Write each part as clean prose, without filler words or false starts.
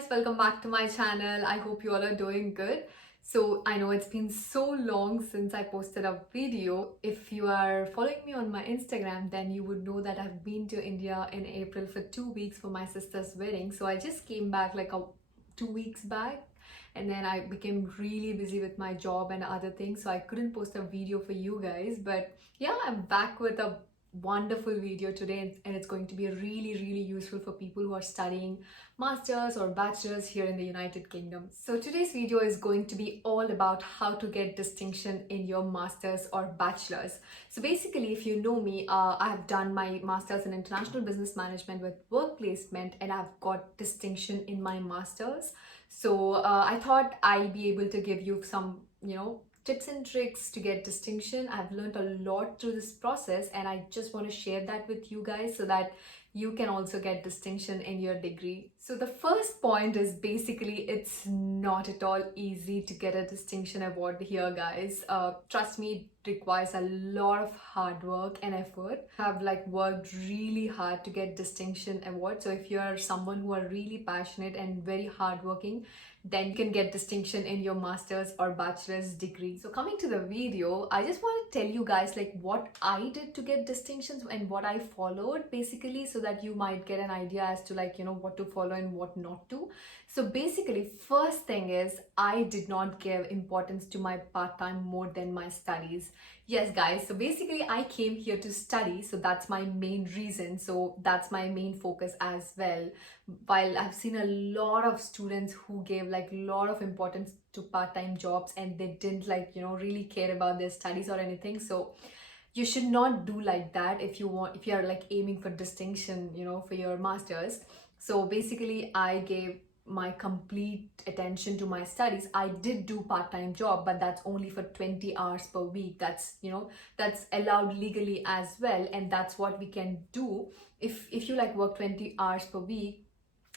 guys, welcome back to my channel. I hope you all are doing good. So I know it's been so long since I posted a video. If you are following me on my Instagram, then you would know that I've been to India in April for 2 weeks for my sister's wedding. So I just came back like 2 weeks back, and then I became really busy with my job and other things, so I couldn't post a video for you guys. But yeah, I'm back with a wonderful video today, and it's going to be really useful for people who are studying masters or bachelors here in the United Kingdom. So today's video is going to be all about how to get distinction in your masters or bachelors. So basically, if you know me, I have done my masters in international business management with work placement, and I've got distinction in my masters. So I thought I'd be able to give you some, tips and tricks to get distinction. I've learned a lot through this process, and I just want to share that with you guys so that you can also get distinction in your degree. So the first point is basically it's not at all easy to get a distinction award here, guys. Trust me, it requires a lot of hard work and effort. I've worked really hard to get distinction award. So if you're someone who are really passionate and very hardworking, then you can get distinction in your master's or bachelor's degree. So coming to the video, I just want to tell you guys what I did to get distinctions and what I followed basically, so that you might get an idea as to what to follow and what not to. So basically, first thing is I did not give importance to my part-time more than my studies. Yes, guys, so basically I came here to study, so that's my main reason. So that's my main focus as well. While I've seen a lot of students who gave lot of importance to part-time jobs, and they didn't really care about their studies or anything. So you should not do like that if you are aiming for distinction, for your masters. So basically I gave my complete attention to my studies. I did do part-time job, but that's only for 20 hours per week. That's allowed legally as well, and that's what we can do. If you work 20 hours per week,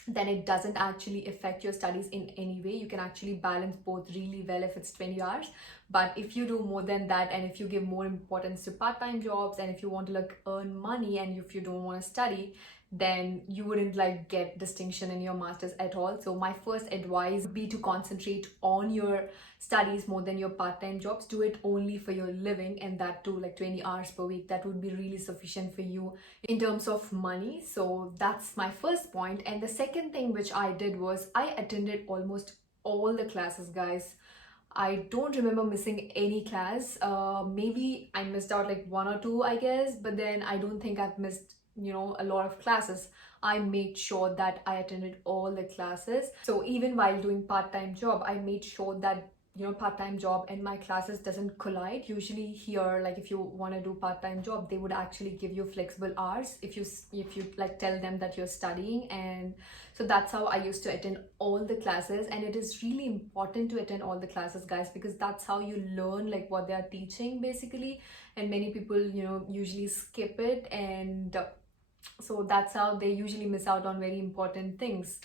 then it doesn't actually affect your studies in any way. You can actually balance both really well if it's 20 hours. But if you do more than that, and if you give more importance to part-time jobs, and if you want to earn money, and if you don't want to study, then you wouldn't get distinction in your masters at all. So my first advice would be to concentrate on your studies more than your part-time jobs. Do it only for your living, and that too 20 hours per week. That would be really sufficient for you in terms of money. So that's my first point. And the second thing which I did was I attended almost all the classes, guys. I don't remember missing any class. Maybe I missed out one or two, I guess, but then I don't think I've missed a lot of classes. I made sure that I attended all the classes. So even while doing part-time job, I made sure that part-time job and my classes doesn't collide. Usually here, if you want to do part-time job, they would actually give you flexible hours if you tell them that you're studying. And so that's how I used to attend all the classes. And it is really important to attend all the classes, guys, because that's how you learn what they are teaching basically. And many people usually skip it, and so that's how they usually miss out on very important things.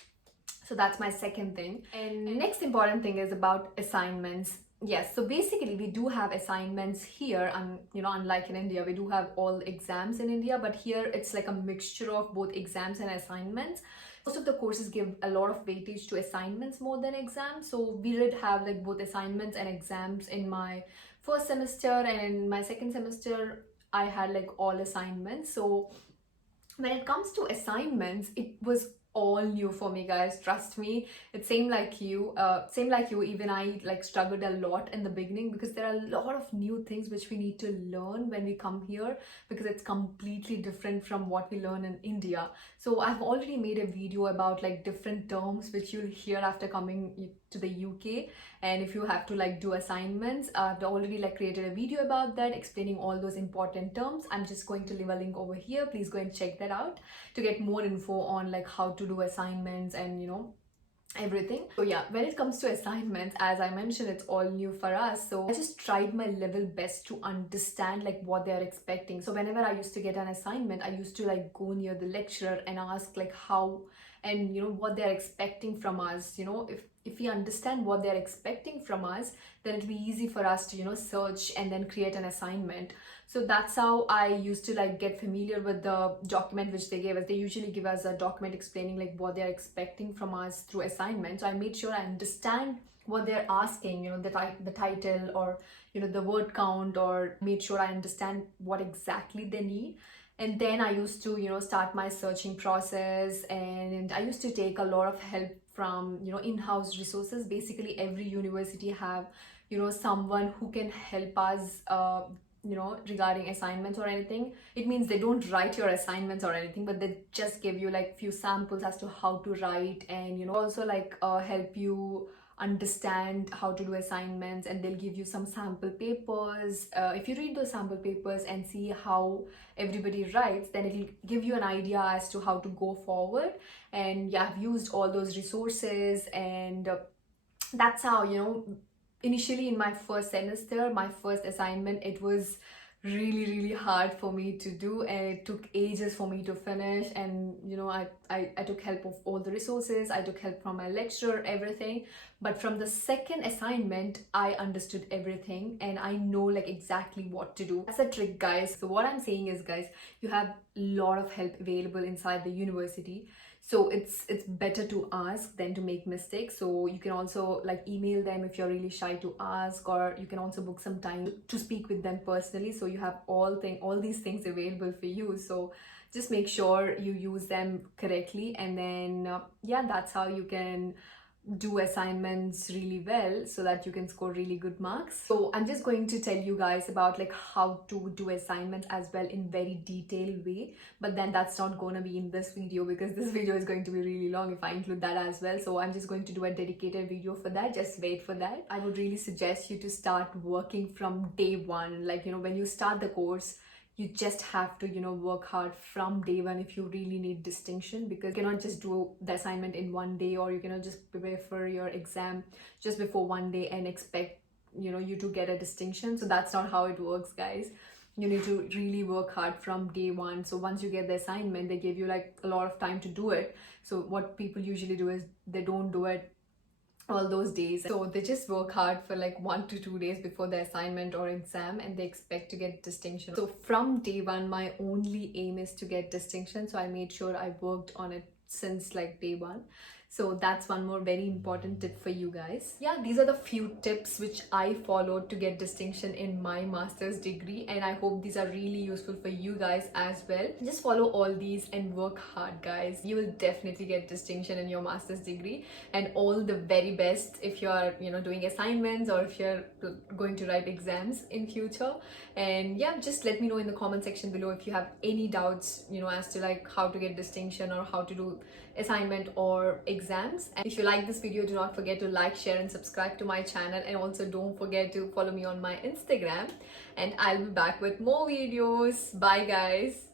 So that's my second thing. And next important thing is about assignments. Yes, so basically we do have assignments here, and unlike in India, we do have all exams in India, but here it's a mixture of both exams and assignments. Most of the courses give a lot of weightage to assignments more than exams. So we did have both assignments and exams in my first semester, and in my second semester I had all assignments. So when it comes to assignments, it was all new for me, guys. Trust me, it's same like you. Even I struggled a lot in the beginning, because there are a lot of new things which we need to learn when we come here, because it's completely different from what we learn in India. So I've already made a video about different terms which you'll hear after coming to the UK. And if you have to do assignments, I've already created a video about that, explaining all those important terms. I'm just going to leave a link over here. Please go and check that out to get more info on how to do assignments and everything. So yeah, when it comes to assignments, as I mentioned, it's all new for us. So I just tried my level best to understand what they're expecting. So whenever I used to get an assignment, I used to go near the lecturer and ask how and what they're expecting from us. If we understand what they're expecting from us, then it'll be easy for us to search and then create an assignment. So that's how I used to like get familiar with the document which they gave us. They usually give us a document explaining like what they're expecting from us through assignments. So I made sure I understand what they're asking, the title, or the word count, or made sure I understand what exactly they need. And then I used to start my searching process, and I used to take a lot of help from in-house resources. Basically every university have someone who can help us regarding assignments or anything. It means they don't write your assignments or anything, but they just give you like few samples as to how to write, and also like help you understand how to do assignments. And they'll give you some sample papers. If you read those sample papers and see how everybody writes, then it'll give you an idea as to how to go forward. And yeah, I've used all those resources, and that's how initially in my first semester, my first assignment, it was really hard for me to do, and it took ages for me to finish. And I took help of all the resources, I took help from my lecturer, everything. But from the second assignment, I understood everything, and I know like exactly what to do. That's a trick, guys. So what I'm saying is, guys, you have a lot of help available inside the university. So it's better to ask than to make mistakes. So you can also like email them if you're really shy to ask, or you can also book some time to speak with them personally. So you have all these things available for you. So just make sure you use them correctly, and then yeah, that's how you can do assignments really well, so that you can score really good marks. So I'm just going to tell you guys about like how to do assignments as well in very detailed way, but then that's not gonna be in this video, because this video is going to be really long if I include that as well. So I'm just going to do a dedicated video for that. Just wait for that. I would really suggest you to start working from day one. Like when you start the course, you just have to work hard from day one if you really need distinction, because you cannot just do the assignment in one day, or you cannot just prepare for your exam just before one day and expect you to get a distinction. So that's not how it works, guys. You need to really work hard from day one. So once you get the assignment, they give you like a lot of time to do it. So what people usually do is they don't do it all those days. So they just work hard for like 1 to 2 days before the assignment or exam, and they expect to get distinction. So from day one, my only aim is to get distinction. So I made sure I worked on it since like day one. So that's one more very important tip for you guys. Yeah, these are the few tips which I followed to get distinction in my master's degree, and I hope these are really useful for you guys as well. Just follow all these and work hard, guys. You will definitely get distinction in your master's degree, and all the very best if you are doing assignments, or if you're going to write exams in future. And yeah, just let me know in the comment section below if you have any doubts as to like how to get distinction, or how to do assignment or exams. And if you like this video, do not forget to like, share and subscribe to my channel, and also don't forget to follow me on my Instagram, and I'll be back with more videos. Bye guys.